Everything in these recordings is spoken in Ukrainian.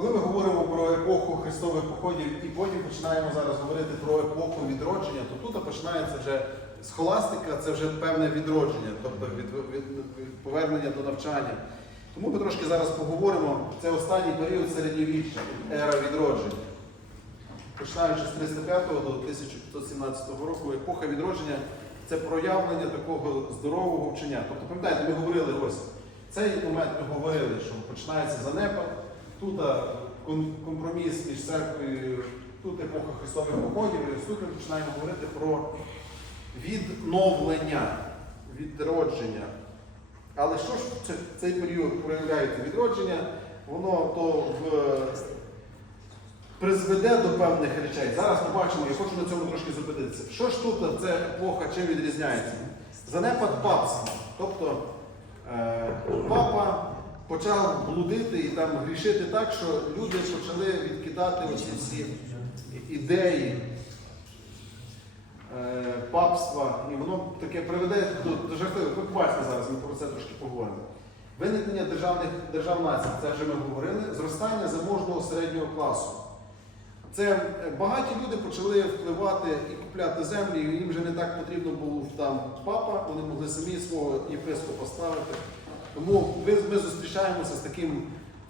Коли ми говоримо про епоху хрестових походів і потім починаємо зараз говорити про епоху відродження, то тут починається вже схоластика, це вже певне відродження, тобто від, від, від повернення до навчання. Тому ми трошки зараз поговоримо. Це останній період середньовіччя, ера відродження. Починаючи з 305 до 1517 року, епоха відродження це проявлення такого здорового вчення. Тобто, пам'ятаєте, ми говорили ось цей момент ми говорили, що починається занепад, тут компроміс між церквою, тут епоха Христових походів, і тут ми починаємо говорити про відновлення, відродження. Але що ж цей період проявляється відродження, воно то в призведе до певних речей. Зараз побачимо, я хочу на цьому трошки зупинитися. Що ж тут ця епоха чим відрізняється? Занепад папства. Тобто е, папа почав блудити і там грішити так, що люди почали відкидати оці всі ідеї е, папства, і воно таке приведе до, до жахливих. Ви побачите зараз, ми про це трошки поговоримо. Виникнення державних держав націй, це вже ми говорили, зростання заможного середнього класу. Це е, багаті люди почали впливати і купляти землі, і їм вже не так потрібно було там папа, вони могли самі свого єпископа ставити. Тому ми, ми зустрічаємося з таким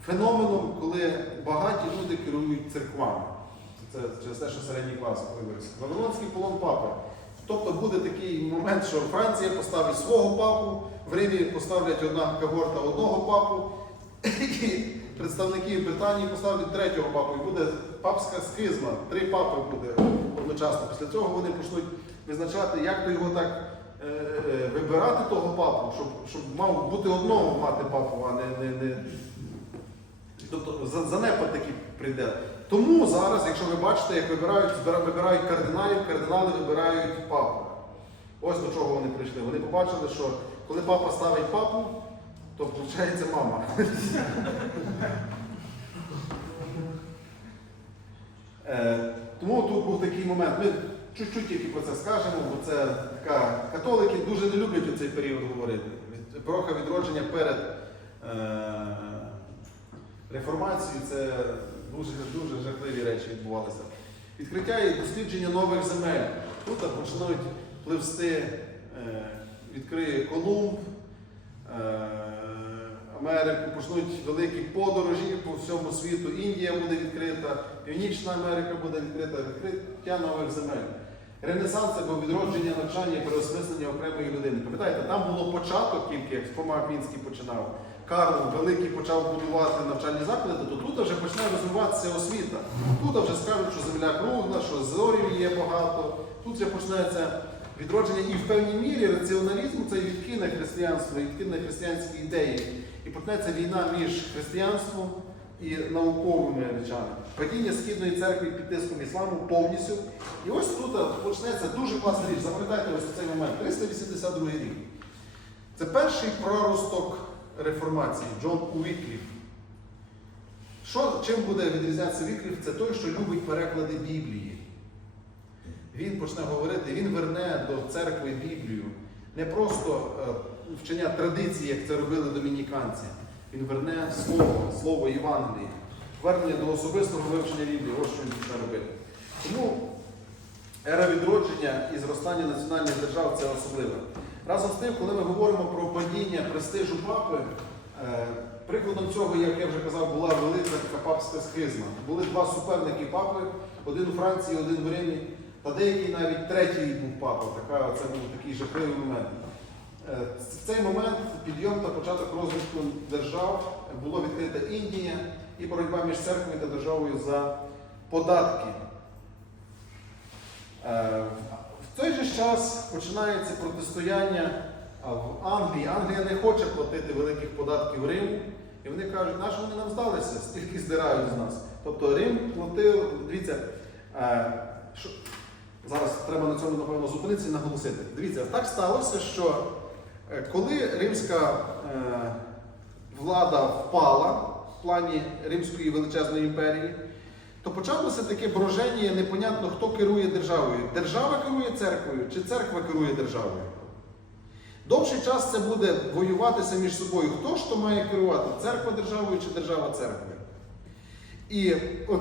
феноменом, коли багаті люди керують церквами. Це через те, що середній клас виборився. Вавилонський полон папи. Тобто буде такий момент, що Франція поставить свого папу, в Римі поставлять одна когорта одного папу, і представники Британії поставлять третього папу. І буде папська схизма. Три папи буде одночасно. Після цього вони почнуть визначати, як то його так вибирати того папу, щоб, щоб мав бути одного мати папу, а не. не, не Тобто за- занепад такий прийде. Тому зараз, якщо ви бачите, як вибирають, вибирають кардиналів, кардинали вибирають папу. Ось до чого вони прийшли. Вони побачили, що коли папа ставить папу, то включається мама. Е, Тому тут був такий момент. Чуть-чуть тільки про це скажемо, бо це така католики дуже не люблять у цей період говорити. Епоха відродження перед е, реформацією це дуже, дуже жахливі речі відбувалися. Відкриття і дослідження нових земель. Тут почнуть пливсти, е, відкриє Колумб. Е, Америку почнуть великі подорожі по всьому світу. Індія буде відкрита, Північна Америка буде відкрита, відкриття нових земель. Ренесанс або відродження навчання і переосмислення окремої людини. Пам'ятаєте, там було початок тільки, як Фома Аквінський починав. Карл Великий почав будувати навчальні заклади, то тут вже почне розвиватися освіта. Тут вже скажуть, що земля кругла, що зорів є багато. Тут вже почнеться відродження і в певній мірі раціоналізм це відкине християнство, відкине християнські ідеї. І почнеться війна між християнством і науковими речами. Падіння східної церкви під тиском ісламу повністю. І ось тут почнеться дуже класна річ. Запам'ятайте ось цей момент. 382 рік. Це перший проросток реформації Джон Уікліф. Що, чим буде відрізнятися Вікліф? Це той, що любить переклади Біблії. Він почне говорити, він верне до церкви Біблію. Не просто е, вчення традиції, як це робили домініканці. Він верне слово, слово Євангелії, вернення до особистого вивчення Біблії. Ось що почне робити. Тому ера відродження і зростання національних держав це особливе. Разом з тим, коли ми говоримо про падіння престижу папи, е, прикладом цього, як я вже казав, була велика така папська схизма. Були два суперники папи, один у Франції, один в Римі, та деякий навіть третій був папа. Така, це був такий жахливий момент. Е, В цей момент підйом та початок розвитку держав було відкрита Індія і боротьба між церквою та державою за податки. Е, В той же час починається протистояння в Англії. Англія не хоче платити великих податків Риму. І вони кажуть, на вони нам здалися, стільки здирають з нас. Тобто Рим платив, дивіться, е, що, зараз треба на цьому, напевно, зупинитися і наголосити. Дивіться, так сталося, що е, коли римська влада впала в плані Римської величезної імперії, то почалося таке броження, непонятно, хто керує державою. Держава керує церквою чи церква керує державою. Довший час це буде воюватися між собою. Хто ж то має керувати? Церква державою чи держава церквою? І от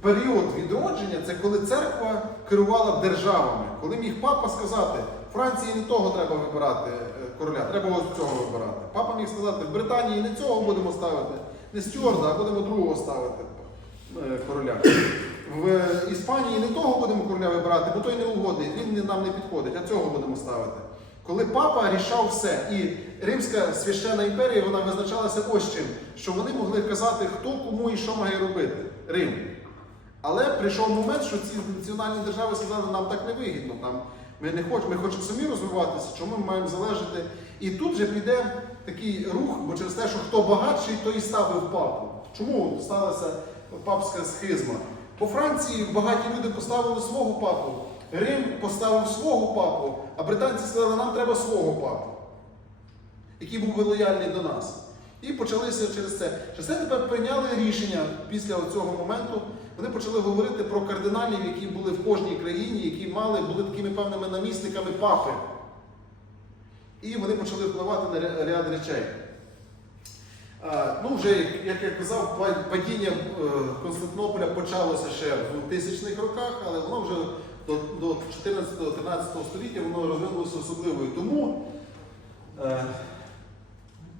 період відродження це коли церква керувала державами, коли міг папа сказати, Франції не того треба вибирати е, короля, треба ось цього вибирати. Папа міг сказати, в Британії не цього будемо ставити, не Стюарда, а будемо другого ставити е, короля. В Іспанії не того будемо короля вибирати, бо той не угодний, він нам не підходить, а цього будемо ставити. Коли папа рішав все, і Римська священна імперія вона визначалася ось чим, що вони могли казати, хто кому і що має робити. Рим. Але прийшов момент, що ці національні держави сказали, нам так не вигідно. Там, ми не хочемо, ми хочемо самі розвиватися, чому ми маємо залежати. І тут же піде такий рух, бо через те, що хто багатший, той ставив папу. Чому сталася папська схизма? По Франції багаті люди поставили свого папу, Рим поставив свого папу, а британці сказали, нам треба свого папу, який був би лояльний до нас. І почалися через це. Через це тепер прийняли рішення після цього моменту. Вони почали говорити про кардиналів, які були в кожній країні, які мали, були такими певними намісниками папи. І вони почали впливати на ря- ряд речей. Ну, вже, як- я казав, падіння е, Константинополя почалося ще в тисячних роках, але воно вже до, до 14-13 століття воно розвинулося особливо. Тому, е,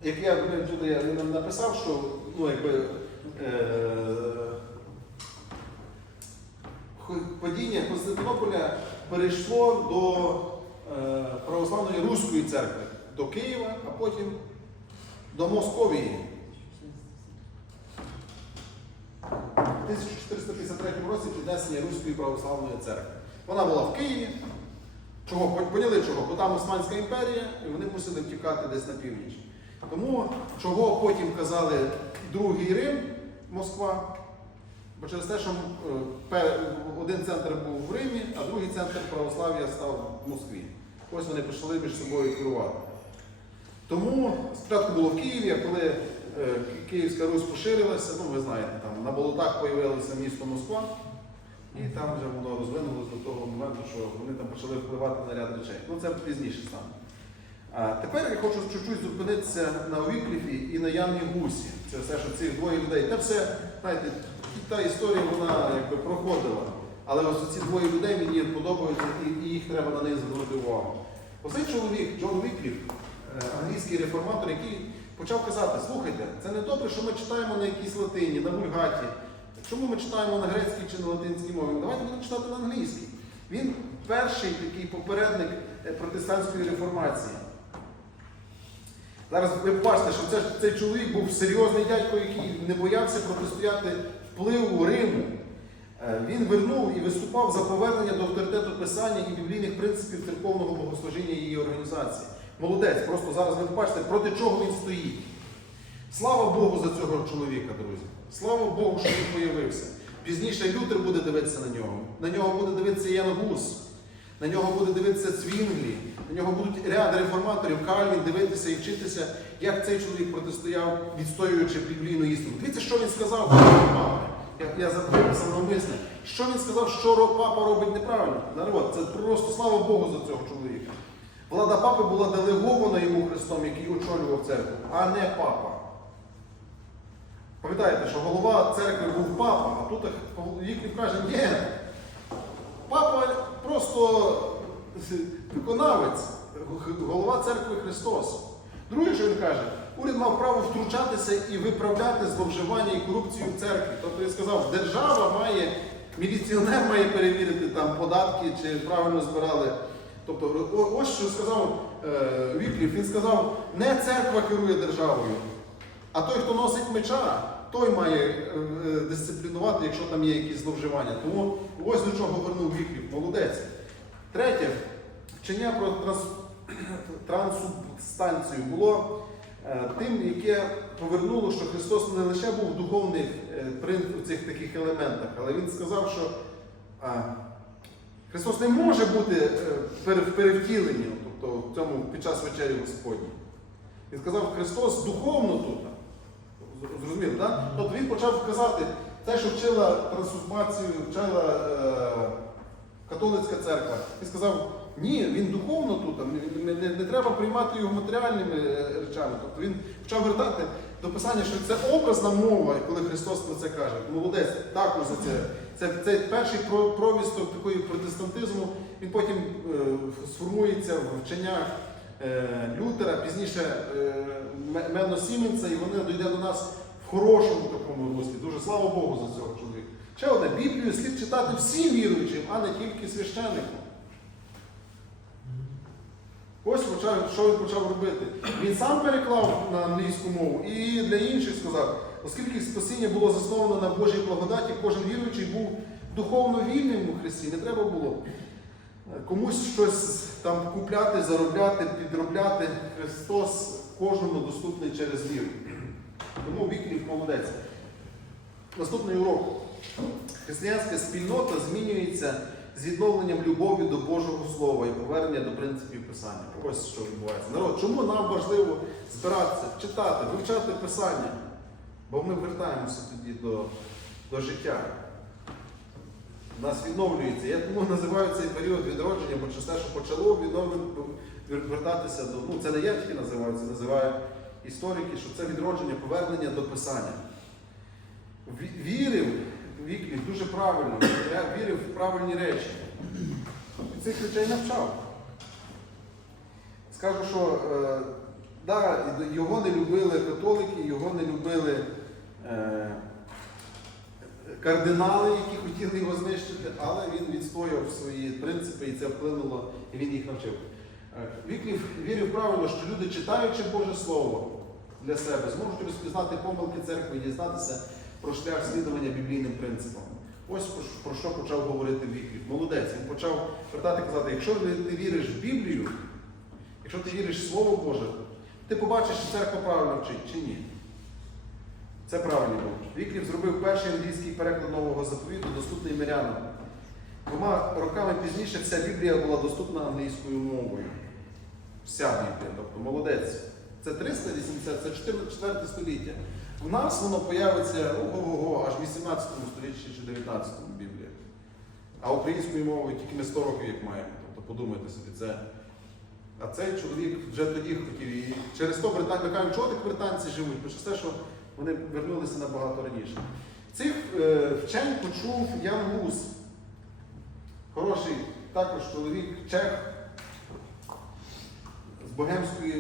як я ну, я написав, що ну, якби, е, падіння Константинополя перейшло до православної Руської церкви, до Києва, а потім до Московії. У 1453 році піднесення Руської православної церкви. Вона була в Києві. Чого? Поняли чого? Бо там Османська імперія, і вони мусили втікати десь на північ. Тому чого потім казали Другий Рим, Москва, бо через те, що е, один центр був в Римі, а другий центр православ'я став в Москві. Ось вони почали між собою керувати. Тому спочатку було в Києві, а коли е, Київська Русь поширилася, ну ви знаєте, там на болотах з'явилося місто Москва, і там вже воно розвинулося до того моменту, що вони там почали впливати на ряд речей. Ну це пізніше стане. А тепер я хочу чуть-чуть зупинитися на Вікліфі і на Яні Гусі. Це все, що цих двоє людей. Та все, знаєте, та історія вона якби проходила. Але ось ці двоє людей мені подобаються і їх треба на них звернути увагу. Оцей чоловік, Джон Вікліф, е, англійський реформатор, який почав казати, слухайте, це не добре, що ми читаємо на якійсь латині, на вульгаті. Чому ми читаємо на грецькій чи на латинській мові? Давайте будемо читати на англійській. Він перший такий попередник е, протестантської реформації. Зараз ви бачите, що цей чоловік був серйозний дядько, який не боявся протистояти впливу Риму. Е, Він вернув і виступав за повернення до авторитету писання і біблійних принципів церковного богослужіння її організації. Молодець, просто зараз ви бачите, проти чого він стоїть. Слава Богу за цього чоловіка, друзі. Слава Богу, що він появився. Пізніше Лютер буде дивитися на нього. На нього буде дивитися Ян Гус. На нього буде дивитися Цвінглі, на нього будуть ряд реформаторів, Кальвін дивитися і вчитися, як цей чоловік протистояв, відстоюючи біблійну істину. Дивіться, що він сказав про. Я, я записав навмисне. Що він сказав, що папа робить неправильно? Народ, це просто слава Богу за цього чоловіка. Влада папи була делегована йому Христом, який очолював церкву, а не папа. Пам'ятаєте, що голова церкви був папа, а тут Віклів каже, ні, папа просто виконавець, голова церкви Христос. Друге, що він каже, уряд мав право втручатися і виправляти зловживання і корупцію в церкві. Тобто він сказав, держава має, міліціонер має перевірити там податки, чи правильно збирали. Тобто, ось що сказав е, Віклів, він сказав, не церква керує державою, а той, хто носить меча, той має е, е, дисциплінувати, якщо там є якісь зловживання. Тому ось до чого вернув Віклів. Молодець. Третє, вчення про транс... трансубстанцію було тим, яке повернуло, що Христос не лише був в духовних е, прин- в цих таких елементах, але Він сказав, що Христос не може бути е, в перевтіленні, тобто в цьому під час вечері Господній. Він сказав, Христос духовно тут. Зрозуміло, так? Тобто він почав казати, те, що вчила трансформацію, вчила е, католицька церква. Він сказав, ні, він духовно тут, не, не, не- треба приймати його матеріальними е, речами. Тобто він почав вертати. до Писання, що це образна мова, коли Христос про це каже. Молодець, також за це. Це, це перший про- провісток такої протестантизму, він потім е, сформується в вченнях е, Лютера, пізніше е, М- Менно Сіменса, і вони дійде до нас в хорошому такому руслі. Дуже слава Богу за цього чоловіка. Ще одне, Біблію слід читати всім віруючим, а не тільки священникам. Ось почав, що він почав робити. Він сам переклав на англійську мову і для інших сказав, оскільки спасіння було засновано на Божій благодаті, кожен віруючий був духовно вільним у Христі. Не треба було комусь щось там купляти, заробляти, підробляти. Христос кожному доступний через віру. Тому Віклів молодець. Наступний урок. Християнська спільнота змінюється з відновленням любові до Божого Слова і повернення до принципів Писання. Ось що відбувається. Народ, чому нам важливо збиратися, читати, вивчати Писання? Бо ми вертаємося тоді до, до життя. У нас відновлюється. Я тому називаю цей період відродження, бо те, що почало вертатися до. Ну, це не я тільки називаю, це називають історики, що це відродження, повернення до Писання. Вірив, Віклів дуже правильно, я вірив в правильні речі. І цих речей навчав. Скажу, що е, да, його не любили католики, його не любили е, кардинали, які хотіли його знищити, але він відстояв свої принципи і це вплинуло, і він їх навчив. Е, Віклів вірив правильно, що люди, читаючи Боже Слово для себе, зможуть розпізнати помилки церкви і дізнатися про шлях слідування біблійним принципам. Ось про, що- що почав говорити Віклів. Молодець. Він почав вертати казати, якщо ти, віриш в Біблію, якщо ти віриш в Слово Боже, ти побачиш, чи церква правильно вчить, чи ні. Це правильно було. Віклів зробив перший англійський переклад нового заповіту, доступний мирянам. Двома роками пізніше вся Біблія була доступна англійською мовою. Вся Біблія, тобто молодець. Це 380, це 4 століття. У нас воно появиться ого-го, аж в 18 столітті чи 19 Біблія. А українською мовою тільки ми 100 років як маємо. Тобто подумайте собі, це. А цей чоловік вже тоді хотів. І через то британці, кажемо, чого так британці живуть? Бо через те, що вони вернулися набагато раніше. Цих е, вчень почув Ян Гус. Хороший також чоловік, чех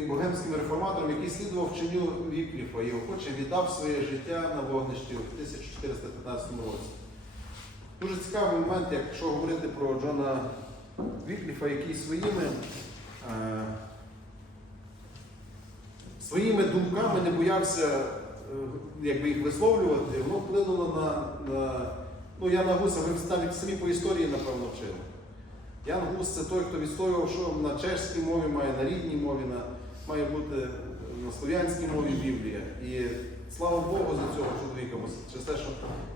богемським реформатором, який слідував вченню Вікліфа і охоче віддав своє життя на вогнищі в 1415 році. Дуже цікавий момент, якщо говорити про Джона Вікліфа, який своїми, е, своїми думками не боявся е, якби їх висловлювати, воно вплинуло на, на ну, Яна Гуса, ви навіть самі по історії, напевно, вчили. Ян Гус це той, хто відстоював, що на чешській мові має, на рідній мові, на, має бути на слов'янській мові Біблія. І слава Богу за цього чоловіка, бо через те, що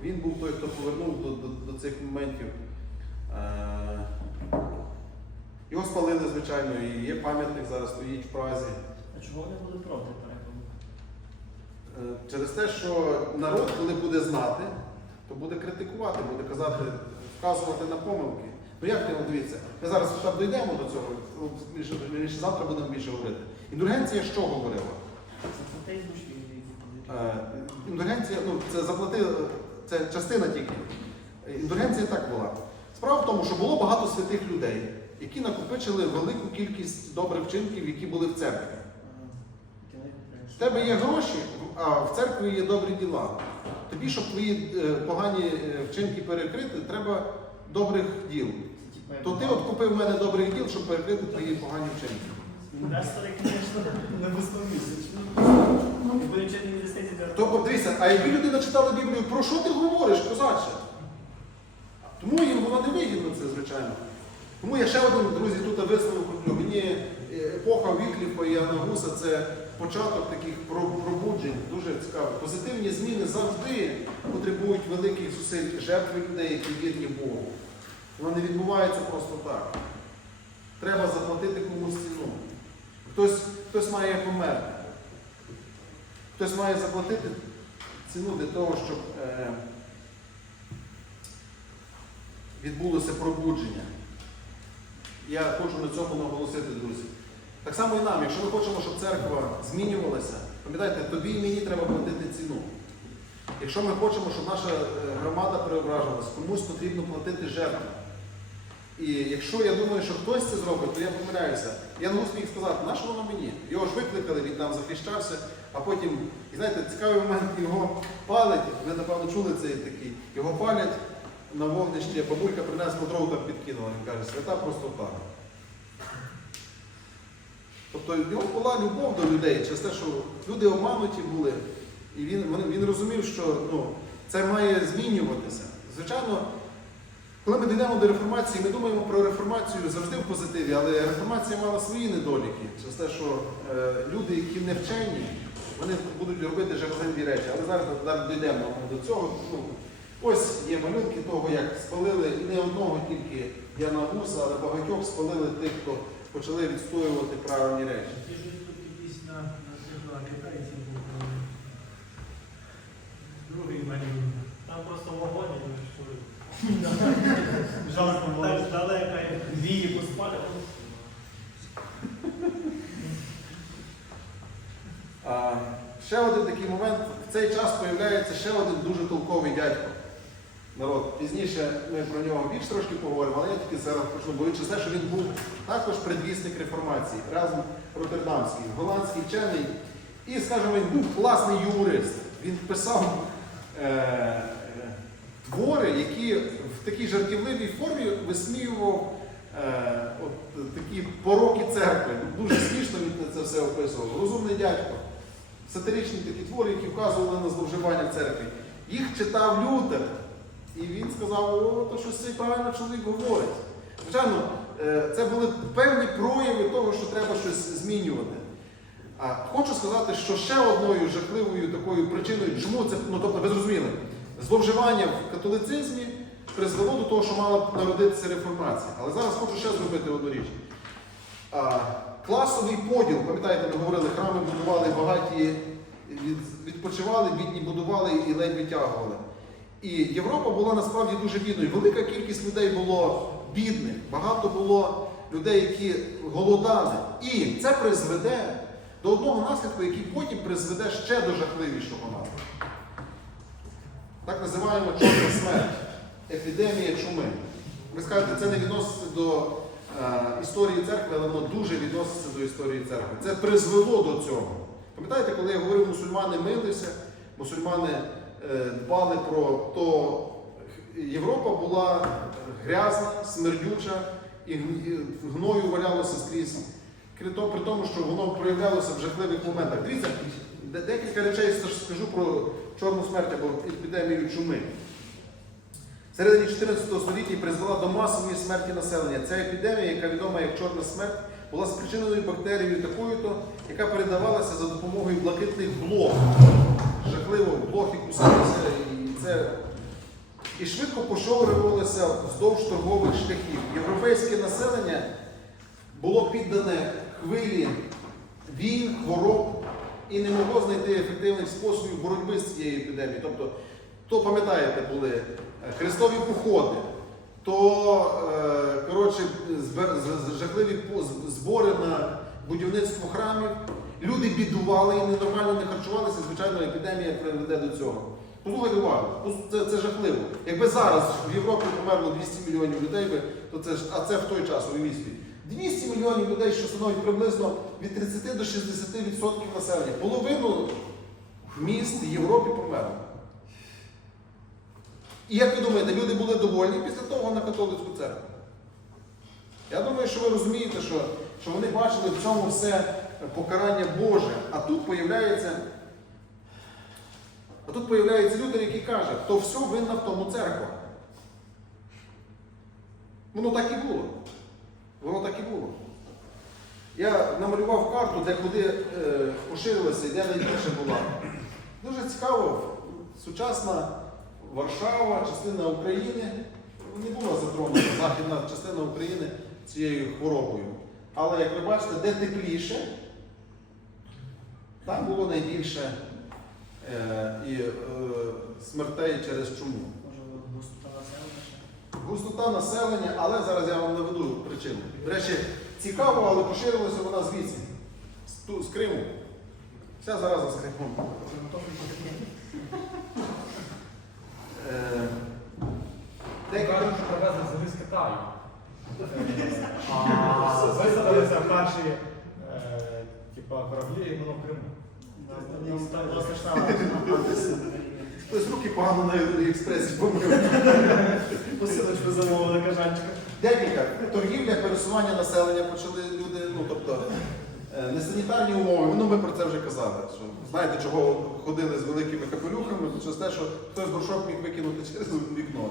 він був той, хто повернув до, до, до цих моментів. Е, Його спалили, звичайно, і є пам'ятник зараз стоїть в Празі. А чого вони були проти перекладу? Через те, що народ, коли буде знати, то буде критикувати, буде казати, вказувати на помилки. Ну як ти дивіться? Ми зараз так дійдемо до цього, ну, більше, більше завтра будемо більше говорити. Індульгенція що говорила? Е, Індульгенція, ну це заплати, це частина тільки. Індульгенція так була. Справа в тому, що було багато святих людей, які накопичили велику кількість добрих вчинків, які були в церкві. В тебе є гроші, а в церкві є добрі діла. Тобі, щоб твої е, погані е, вчинки перекрити, треба добрих діл. То ти от купив в мене добрих діл, щоб перекрити твої погані вчинки. Інвестори, звісно, не Тобто, дивися, а якби людина читала Біблію, про що ти говориш, козаче? Тому їм воно не вигідно це, звичайно. Тому я ще один, друзі, тут висновок роблю. Мені е, епоха Вікліфа і Анагуса це початок таких пробуджень, дуже цікаво. Позитивні зміни завжди потребують великих зусиль жертви людей, які вірні Богу. Воно не відбувається просто так. Треба заплатити комусь ціну. Хтось, хтось має померти. Хтось має заплатити ціну для того, щоб е, відбулося пробудження. Я хочу на цьому наголосити, друзі. Так само і нам, якщо ми хочемо, щоб церква змінювалася, Пам'ятаєте, тобі і мені треба платити ціну. Якщо ми хочемо, щоб наша е, громада преображувалась, комусь потрібно платити жертву. І якщо я думаю, що хтось це зробить, то я помиляюся. Я не міг сказати, на що воно мені? Його ж викликали, він там захищався, а потім, і знаєте, цікавий момент, його палять, ви напевно чули цей такий, його палять на вогнищі, бабулька принесла дров там підкинула, він каже, свята просто так. Тобто в нього була любов до людей через те, що люди обмануті були, і він, він розумів, що ну, це має змінюватися. Звичайно, коли ми дійдемо до реформації, ми думаємо про реформацію завжди в позитиві, але реформація мала свої недоліки через те, що е, люди, які не вчені, вони будуть робити жахливі речі. Але зараз далі дійдемо до цього. Ну, ось є малюнки того, як спалили і не одного тільки Яна Гуса, але багатьох спалили тих, хто почали відстоювати правильні речі. Другий малюнок. Там просто вагоні вони йшли. Жалко було. Так далеко, як вії поспалювали. А, ще один такий момент. В цей час з'являється ще один дуже толковий дядько. Народ, пізніше ми про нього більш трошки поговоримо, але я тільки зараз почну, бо те, що він був також предвісник реформації, разом Роттердамський, голландський вчений. І, скажімо, він був класний юрист. Він писав е, е, твори, які в такій жартівливій формі висміював е, от, такі пороки церкви. Дуже смішно він це все описував. Розумний дядько. Сатиричні такі твори, які вказували на зловживання в церкві. Їх читав Лютер. І він сказав, о, то щось цей правильно чоловік говорить. Звичайно, е, це були певні прояви того, що треба щось змінювати. А хочу сказати, що ще одною жахливою такою причиною, чому це, ну тобто ви зрозуміли, зловживання в католицизмі призвело до того, що мала б народитися реформація. Але зараз хочу ще зробити одну річ. Класовий поділ, пам'ятаєте, ми говорили, храми будували багаті, відпочивали, бідні будували і ледь витягували. І Європа була насправді дуже бідною. Велика кількість людей було бідних, багато було людей, які голодали. І це призведе до одного наслідку, який потім призведе ще до жахливішого наслідку. Так називаємо чорна смерть, епідемія чуми. Ви скажете, це не відноситься до історії церкви, але воно дуже відноситься до історії церкви. Це призвело до цього. Пам'ятаєте, коли я говорив, мусульмани милися, мусульмани е, дбали про то, Європа була грязна, смердюча і гною валялося скрізь. При тому, що воно проявлялося в жахливих моментах. Дивіться, декілька речей скажу про чорну смерть або епідемію чуми. Середині 14 століття призвела до масової смерті населення. Ця епідемія, яка відома як чорна смерть, була спричиненою бактерією такою-то, яка передавалася за допомогою блакитних блох. Жахливо, блохи кусалися, і це і швидко пошоврювалося вздовж торгових шляхів. Європейське населення було піддане хвилі війн, хвороб і не могло знайти ефективних способів боротьби з цією епідемією. Тобто, то пам'ятаєте, були е, хрестові походи, то е, коротше, жахливі збори на будівництво храмів. Люди бідували і ненормально не харчувалися, звичайно, епідемія приведе до цього. Послухайте увагу, це, це жахливо. Якби зараз в Європі померло 200 мільйонів людей, то це а це в той час у місті. 200 мільйонів людей, що становить приблизно від 30 до 60% населення. Половину міст Європі померло. І як ви думаєте, люди були довольні після того на католицьку церкву? Я думаю, що ви розумієте, що, що вони бачили в цьому все покарання Боже. А тут появляється, а тут появляється Лютер, який каже, то все винна в тому церква. Воно так і було. Воно так і було. Я намалював карту, де куди е, поширилася де найбільше була. Дуже цікаво, сучасна Варшава, частина України не була затронута, західна частина України цією хворобою. Але як ви бачите, де тепліше, там було найбільше е, і е, смертей через. Може, густота населення? Густота населення, але зараз я вам наведу причину. До речі, цікаво, але поширилася вона звідси, з, з Криму. Вся зараза з грибом. Е, Кажуть, що привезли взагалі з Китаю. А висадилися перші е, типа, кораблі іменно в Криму. Там хтось руки погано на Аліекспресі помив. посилочку замовили кажанчика. Декілька. Торгівля, пересування населення почали люди, ну тобто несанітарні умови, ну ми про це вже казали. Що, знаєте, чого ходили з великими капелюхами, через те, що хтось горшок міг викинути через вікно.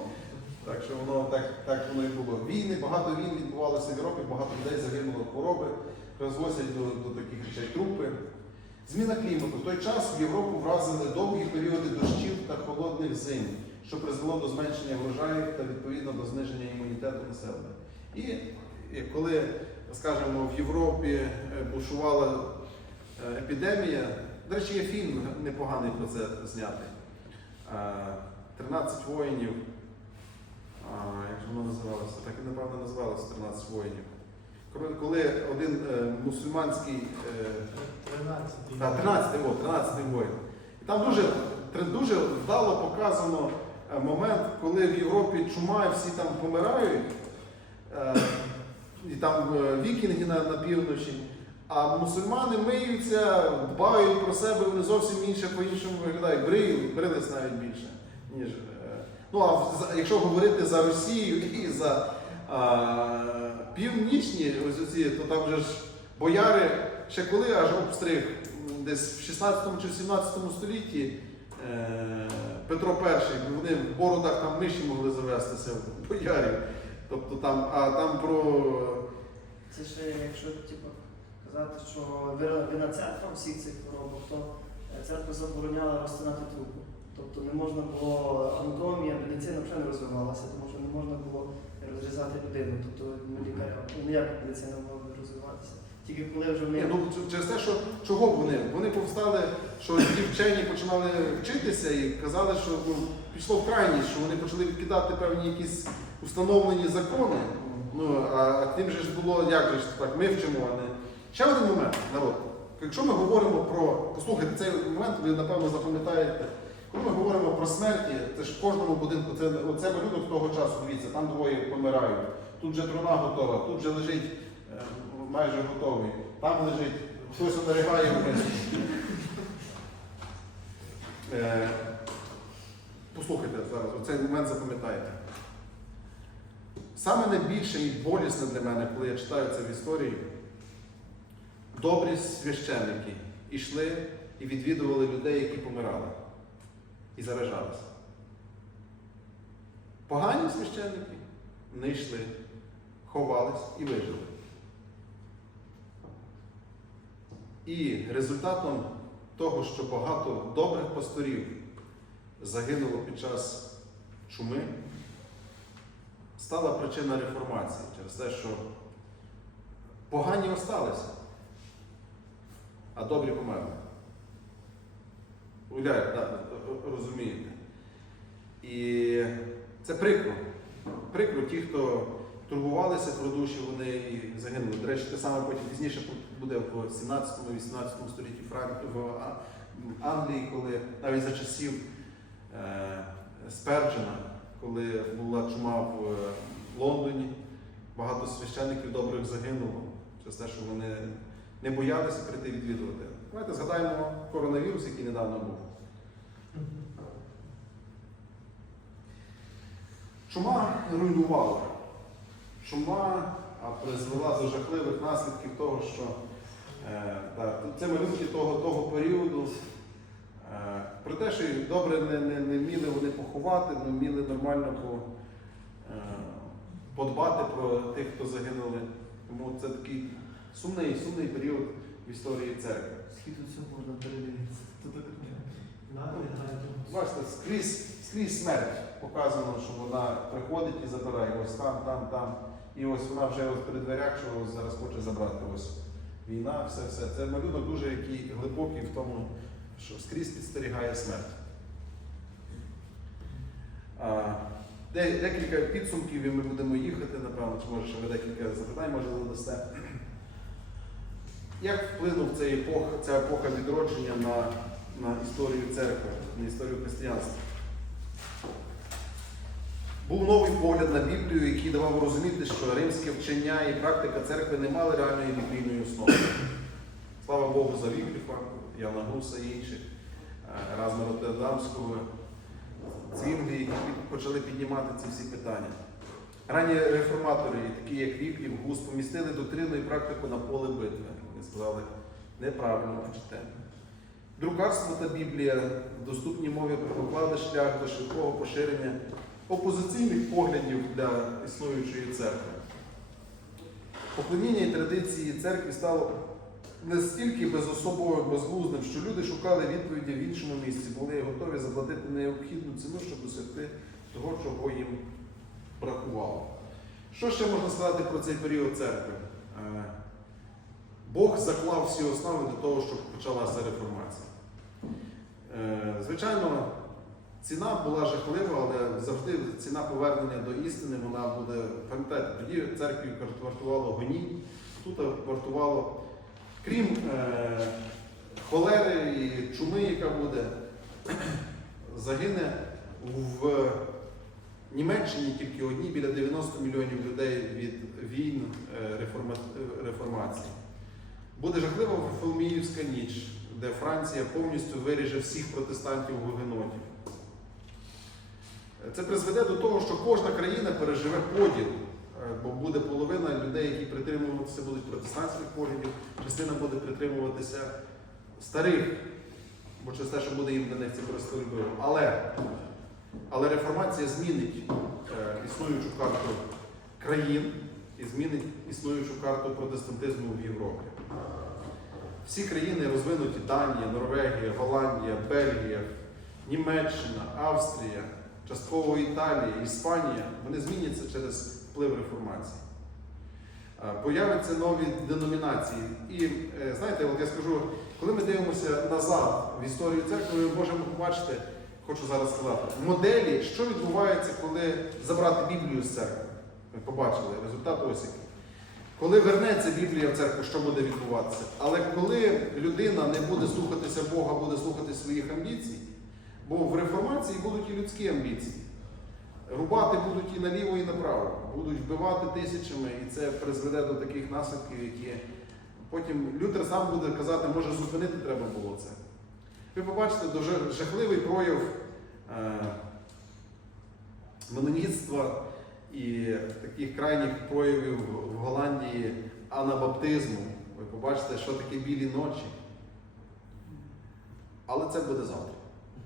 Так що воно так, так воно і було. Війни, багато війн відбувалося в Європі, багато людей загинуло хвороби, розвозять до, до таких речей трупи. Зміна клімату. В той час в Європу вразили довгі періоди дощів та холодних зим, що призвело до зменшення врожаїв та відповідно до зниження імунітету населення. І е, коли, скажімо, в Європі е, бушувала е, епідемія, до речі, є фільм непоганий про це знятий. Е, 13 воїнів. Як же воно називалося? Так і напевно називалося 13 воїнів. Коли- один е, мусульманський е, 13. так, 13 13 воїн. І там дуже, дуже вдало показано е, момент, коли в Європі чума, і всі там помирають, е, і там е, вікінги на, на півночі, а мусульмани миються, дбають про себе, вони зовсім інше по-іншому виглядають. Брились навіть більше, ніж. е, Ну, а якщо говорити за Росію і за а, північні, ось оці, то там же ж бояри ще коли аж обстриг, десь в 16 чи 17 столітті е, Петро І, вони в бородах там миші могли завестися боярів. Тобто там, а там про Це ж е, якщо типу, казати, що вина церква всіх цих хворобах, то е, церква забороняла розтинати трупи. Тобто не можна було анатомія, медицина взагалі не розвивалася, тому що не можна було розрізати людину. Тобто ну, лікаря, ну ніяк медицина могла розвиватися. Тільки коли вже Ні, вони ну через те, що чого вони? Вони повстали, що ті вчені починали вчитися і казали, що ну, пішло в крайність, що вони почали відкидати певні якісь установлені закони. Ну, а, а тим же ж було, як же ж так, ми вчимо, а не. Ще один момент, народ. Якщо ми говоримо про, послухайте, цей момент ви напевно запам'ятаєте, коли ми говоримо про смерті, це ж в кожному будинку, це оце малюнок того часу, дивіться, там двоє помирають, тут вже труна готова, тут вже лежить е, майже готовий, там лежить, хтось оберігає вниз. Послухайте зараз, цей момент запам'ятайте. Саме найбільше і болісне для мене, коли я читаю це в історії, добрі священники йшли і відвідували людей, які помирали і заражалися. Погані священники не йшли, ховались і вижили. І результатом того, що багато добрих пасторів загинуло під час чуми, стала причина реформації через те, що погані осталися, а добрі померли. Уявляєте, да, розумієте. І це прикро. Прикро ті, хто турбувалися про душі, вони і загинули. До речі, те саме потім пізніше буде в 17-18 столітті в Англії, коли навіть за часів Сперджена, коли була чума в е, Лондоні, багато священників добрих загинуло через те, що вони не боялися прийти відвідувати. Давайте згадаємо коронавірус, який недавно був. Чума руйнувала. Чума призвела до жахливих наслідків того, що е, так, це малюнки того, того періоду. Е, про те, що їх добре не, не, не вміли вони поховати, не вміли нормально по, е, подбати про тих, хто загинули. Тому це такий сумний, сумний період в історії церкви. схід усього можна передивитися. Бачите, скрізь, скрізь смерть показано, що вона приходить і забирає ось там, там, там. І ось вона вже ось при дверях, що ось зараз хоче забрати. Ось війна, все, все. Це малюнок дуже який глибокий в тому, що скрізь підстерігає смерть. Де, декілька підсумків і ми будемо їхати, напевно, чи може ще ви декілька запитань може задасте. Як вплинув цей епох, ця епоха відродження на, на історію церкви, на історію християнства? Був новий погляд на Біблію, який давав розуміти, що римське вчення і практика церкви не мали реальної біблійної основи. Слава Богу за Вікліфа, Яна Гуса і інших, е, Разма Роттердамського, Цвінглі, які почали піднімати ці всі питання. Ранні реформатори, такі як Віклів, Гус, помістили доктрину і практику на поле битви. Вони сказали, неправильно читаємо. Друкарство та Біблія в доступній мові прокладе шлях до швидкого поширення опозиційних поглядів для існуючої церкви. Поклоніння і традиції церкви стало настільки безособово безглуздим, що люди шукали відповіді в іншому місці, були готові заплатити необхідну ціну, щоб досягти того, чого їм бракувало. Що ще можна сказати про цей період церкви? Е, Бог заклав всі основи для того, щоб почалася реформація. Е, Звичайно, ціна була жахлива, але завжди ціна повернення до істини вона буде. Пам'ятаєте, тоді церкві вартувало гонінь, тут вартувало, крім е, холери і чуми, яка буде, загине в Німеччині тільки одні біля 90 мільйонів людей від війн е, реформа- реформації. Буде жахлива Фолміївська ніч, де Франція повністю виріже всіх протестантів гугенотів. Це призведе до того, що кожна країна переживе поділ, бо буде половина людей, які притримуватися будуть протестантських поглядів, частина буде притримуватися старих, бо через те, що буде їм для них це просто любиво. Але, але реформація змінить е, існуючу карту країн і змінить існуючу карту протестантизму в Європі. Всі країни розвинуті Данія, Норвегія, Голландія, Бельгія, Німеччина, Австрія, частково Італія, Іспанія, вони зміняться через вплив реформації. Е, Появляться нові деномінації. І е, знаєте, от я скажу, коли ми дивимося назад в історію церкви, ми можемо побачити, хочу зараз сказати, моделі, що відбувається, коли забрати Біблію з церкви. Ми побачили результат ось який. Коли вернеться Біблія в церкву, що буде відбуватися? Але коли людина не буде слухатися Бога, буде слухати своїх амбіцій, бо в реформації будуть і людські амбіції. Рубати будуть і наліво, і направо, будуть вбивати тисячами, і це призведе до таких наслідків, які потім Лютер сам буде казати, може зупинити треба було це. Ви побачите дуже жахливий прояв е, менонітства і таких крайніх проявів в Голландії анабаптизму. Ви побачите, що таке білі ночі. Але це буде завтра.